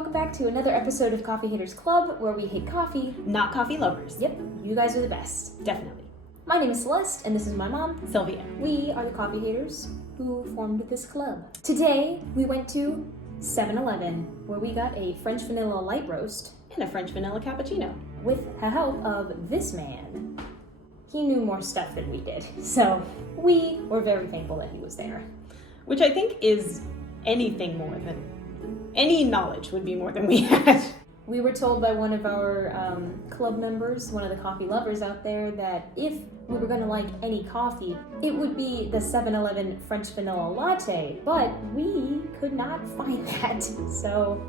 welcome back to another episode of Coffee Haters Club, where we hate coffee. Not coffee lovers. Yep, you guys are the best. Definitely. My name is Celeste, and this is my mom, Sylvia. We are the coffee haters who formed this club. Today, we went to 7-Eleven, where we got a French vanilla light roast And a French vanilla cappuccino. with the help of this man. He knew more stuff than we did, so we were very thankful that he was there. Which I think is anything more than... Any knowledge would be more than we had. We were told by one of our club members, one of the coffee lovers out there, that if we were going to like any coffee, it would be the 7-Eleven French vanilla latte, but we could not find that, so...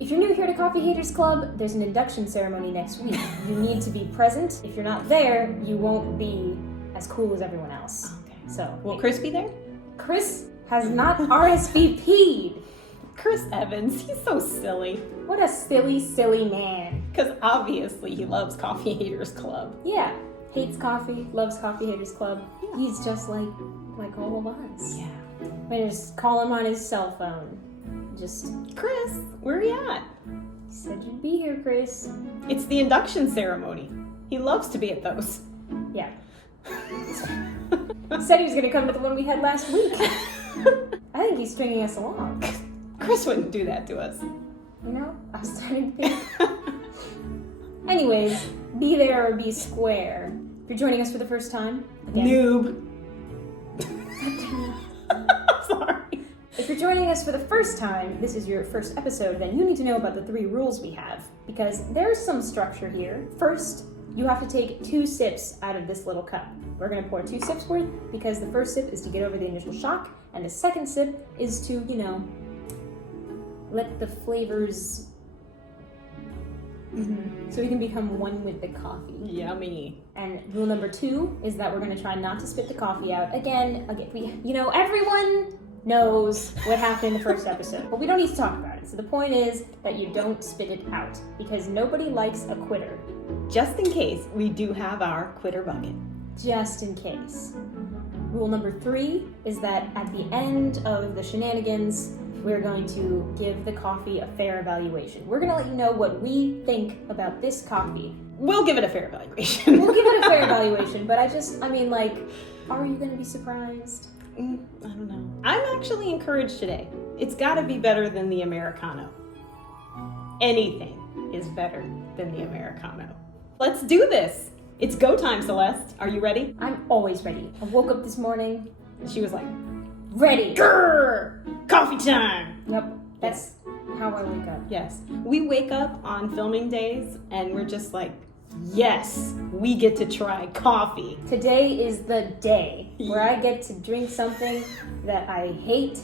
If you're new here to Coffee Haters Club, there's an induction ceremony next week. You need to be present. If you're not there, you won't be as cool as everyone else. Okay. So, Will Chris be there? Chris has not RSVP'd. Chris Evans, he's so silly. What a silly, silly man. Because obviously he loves Coffee Haters Club. Yeah, hates coffee, loves Coffee Haters Club. Yeah. He's just like all of us. Yeah. I just call him on his cell phone. Just, Chris, where are you at? said you'd be here, Chris. It's the induction ceremony. He loves to be at those. Yeah. Said he was gonna come to the one we had last week. I think he's stringing us along. Chris wouldn't do that to us. You know, I was trying to think. Anyways, be there or be square. If you're joining us for the first time, again, Noob. Sorry. if you're joining us for the first time, this is your first episode, then you need to know about the 3 rules we have, because there's some structure here. First, you have to take 2 sips out of this little cup. We're going to pour 2 sips worth, because the first sip is to get over the initial shock, and the second sip is to, let the flavors... So we can become one with the coffee. Yummy. And rule number 2 is that we're going to try not to spit the coffee out. Again, everyone knows what happened in the first episode, but we don't need to talk about it. So the point is that you don't spit it out, because nobody likes a quitter. Just in case, we do have our quitter bucket. Just in case. Rule number 3 is that at the end of the shenanigans, we're going to give the coffee a fair evaluation. We're going to let you know what we think about this coffee. We'll give it a fair evaluation. We'll give it a fair evaluation, but are you going to be surprised? I don't know. I'm actually encouraged today. It's got to be better than the Americano. Anything is better than the Americano. Let's do this. It's go time, Celeste. Are you ready? I'm always ready. I woke up this morning. She was like, Ready! grrr, coffee time. Yep, that's how I wake up. Yes. We wake up on filming days and we're just like, yes, we get to try coffee. Today is the day where I get to drink something that I hate.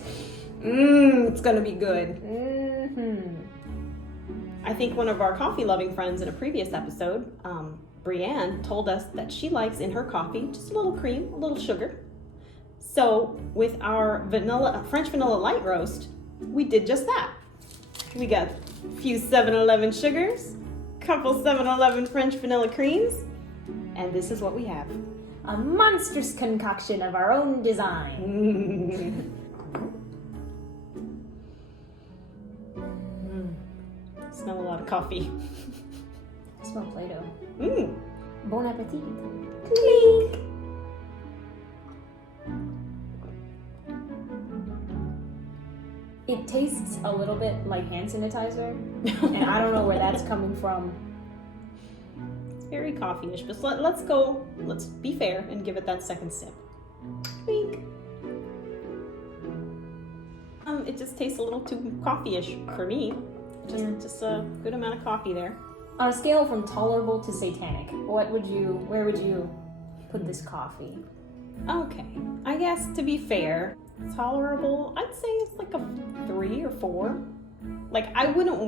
It's gonna be good. Mm-hmm. I think one of our coffee loving friends in a previous episode, Brienne, told us that she likes in her coffee just a little cream, a little sugar. So with our French vanilla light roast, we did just that. We got a few 7-Eleven sugars, couple 7-Eleven French vanilla creams, and this is what we have. A monstrous concoction of our own design. Smell a lot of coffee. I smell Play-Doh. Bon appetit. Clink. It tastes a little bit like hand sanitizer, and I don't know where that's coming from. It's very coffee-ish, but let's be fair and give it that second sip. Clink. It just tastes a little too coffee-ish for me. Just a good amount of coffee there. On a scale from tolerable to satanic, where would you put this coffee? Okay, I guess to be fair, tolerable, I'd say it's like a 3 or 4. Like, I wouldn't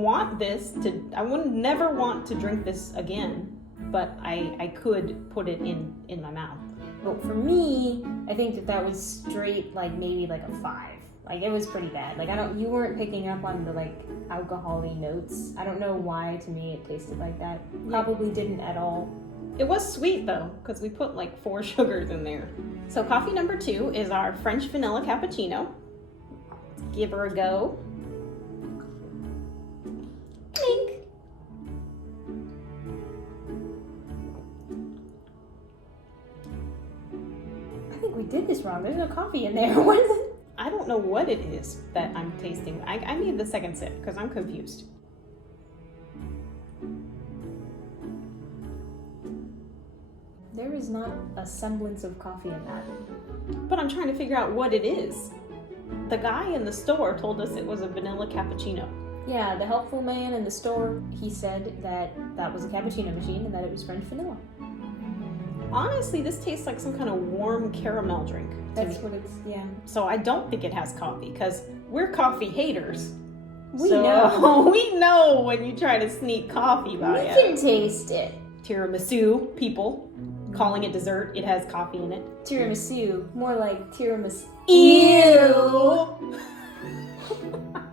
never want to drink this again, but I could put it in my mouth. But for me, I think that was straight, maybe a 5. It was pretty bad. You weren't picking up on the, alcohol-y notes. I don't know why, to me, it tasted like that. Probably didn't at all. It was sweet though, because we put 4 sugars in there. So coffee number 2 is our French vanilla cappuccino. give her a go. Clink. I think we did this wrong. There's no coffee in there. What is it? I don't know what it is that I'm tasting. I need the second sip because I'm confused. There is not a semblance of coffee in that. But I'm trying to figure out what it is. The guy in the store told us it was a vanilla cappuccino. Yeah, the helpful man in the store, he said that that was a cappuccino machine and that it was French vanilla. Honestly, this tastes like some kind of warm caramel drink to That's me. what it's, yeah. So I don't think it has coffee because we're coffee haters. We So, know. we know when you try to sneak coffee by We us. can taste it. Tiramisu, people calling it dessert, it has coffee in it. Tiramisu, more like tiramisu. Ew!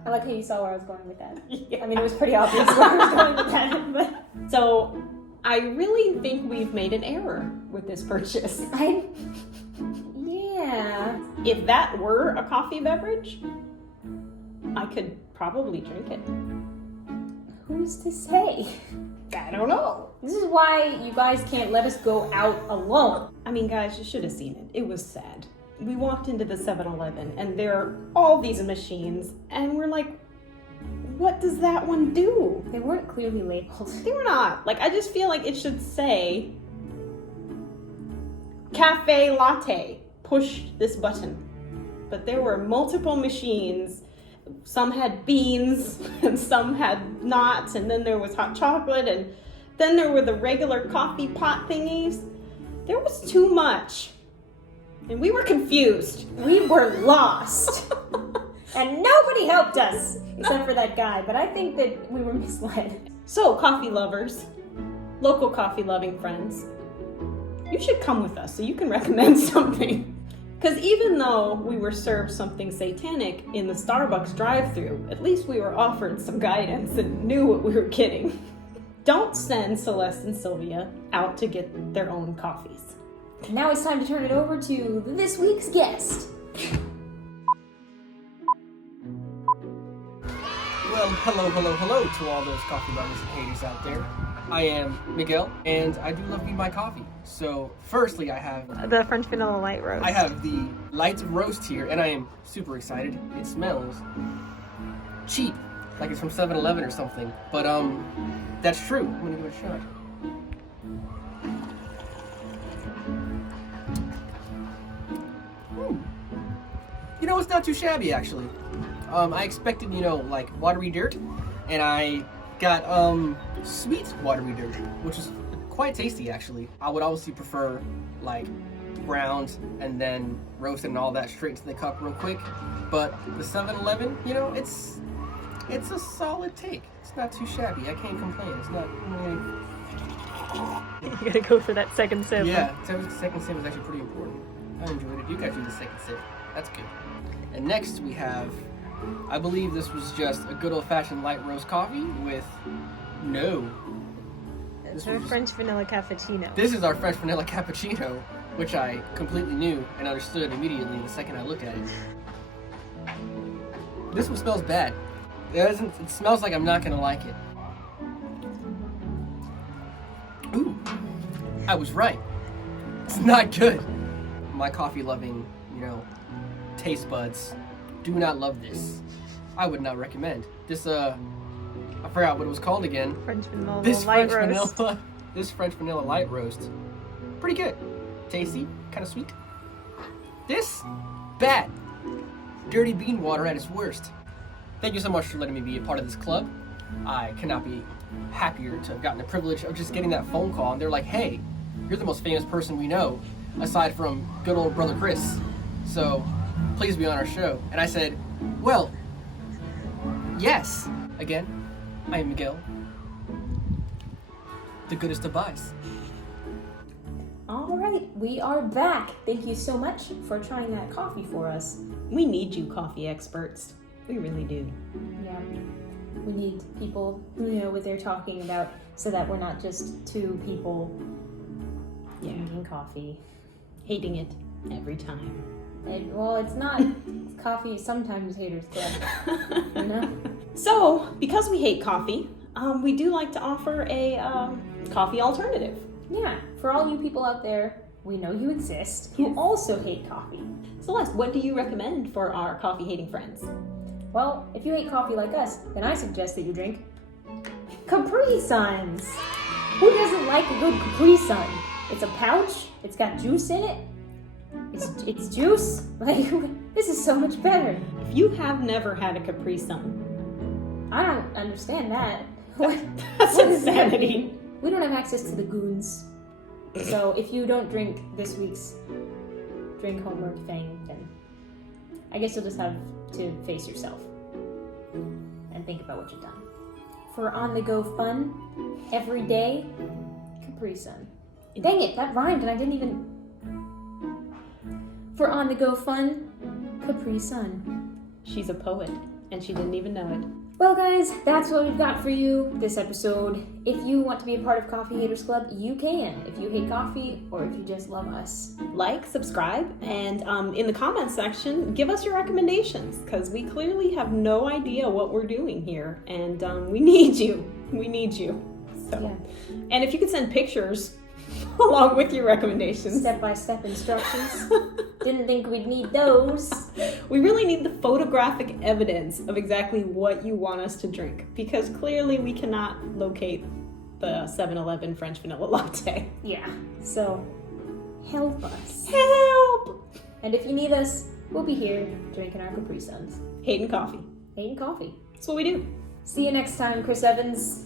I like how you saw where I was going with that. Yeah. I mean, it was pretty obvious where I was going with that, but So I really think we've made an error with this purchase. yeah. If that were a coffee beverage, I could probably drink it. Who's to say? I don't know. This is why you guys can't let us go out alone. I mean, guys, you should have seen it. It was sad. We walked into the 7-Eleven and there are all these machines and we're like, what does that one do? They weren't clearly labeled. They were not. Like, I just feel like it should say, cafe latte, push this button. But there were multiple machines. Some had beans and some had not, and then there was hot chocolate, and then there were the regular coffee pot thingies. There was too much. And we were confused. We were lost. And nobody helped us, except for that guy. But I think that we were misled. So, coffee lovers, local coffee loving friends, you should come with us so you can recommend something. Because even though we were served something satanic in the Starbucks drive-thru, at least we were offered some guidance and knew what we were getting. Don't send Celeste and Sylvia out to get their own coffees. Now it's time to turn it over to this week's guest. Well, hello to all those coffee lovers and haters out there. I am Miguel, and I do love me my coffee. So, firstly, I have The French vanilla light roast. the light roast here, and I am super excited. It smells cheap, like it's from 7-Eleven or something. But that's true. I'm gonna give it a shot. You know, it's not too shabby actually. I expected, like watery dirt, and I got sweet watery dirt, which is quite tasty actually. I would obviously prefer like ground and then roasted and all that straight into the cup real quick. But the 7-Eleven, it's a solid take. It's not too shabby. I can't complain. It's not really... You gotta go for that second sip. Yeah, the second sip was actually pretty important. I enjoyed it. You guys do the second sip. That's good. And next we have, I believe this was just a good old-fashioned light roast coffee with It's our French vanilla cappuccino. This is our French vanilla cappuccino, which I completely knew and understood immediately the second I looked at it. This one smells bad. It smells like I'm not gonna like it. Ooh, I was right. It's not good. My coffee-loving, taste buds do not love this. I would not recommend this. I forgot what it was called again. French vanilla This light French roast. vanilla, this French vanilla light roast, pretty good, tasty, kind of sweet. This, bad, dirty bean water at its worst. Thank you so much for letting me be a part of this club. I cannot be happier to have gotten the privilege of just getting that phone call, and they're like, "Hey, you're the most famous person we know, aside from good old brother Chris. So, please be on our show." And I said, "Well, yes." Again, I am Miguel, the goodest of buys. All right, we are back. Thank you so much for trying that coffee for us. We need you, coffee experts. We really do. Yeah, we need people who know what they're talking about so that we're not just two people drinking coffee. Hating it every time. Well, it's not coffee sometimes haters club, you know? So, because we hate coffee, we do like to offer a coffee alternative. Yeah, for all you people out there, we know you exist, who also hate coffee. Celeste, what do you recommend for our coffee-hating friends? Well, if you hate coffee like us, then I suggest that you drink Capri Suns. Who doesn't like a good Capri Sun? It's a pouch, it's got juice in it. It's juice. Like, this is so much better. If you have never had a Capri Sun, I don't understand that. What? That's What does that insanity. mean? We don't have access to the goons. So if you don't drink this week's drink homework thing, then I guess you'll just have to face yourself and think about what you've done. For on-the-go fun, every day, Capri Sun. Dang it, that rhymed and I didn't even... For on-the-go fun, Capri Sun. She's a poet, and she didn't even know it. Well, guys, that's what we've got for you this episode. If you want to be a part of Coffee Haters Club, you can. If you hate coffee or if you just love us. Like, subscribe, and in the comments section, give us your recommendations, because we clearly have no idea what we're doing here, and we need you. We need you. So, Yeah. And if you could send pictures along with your recommendations. Step-by-step instructions. Didn't think we'd need those. We really need the photographic evidence of exactly what you want us to drink, because clearly we cannot locate the 7-Eleven French vanilla latte. Yeah, so help us. Help! And if you need us, we'll be here drinking our Capri Suns. Hating coffee. Hating coffee. That's what we do. See you next time, Chris Evans.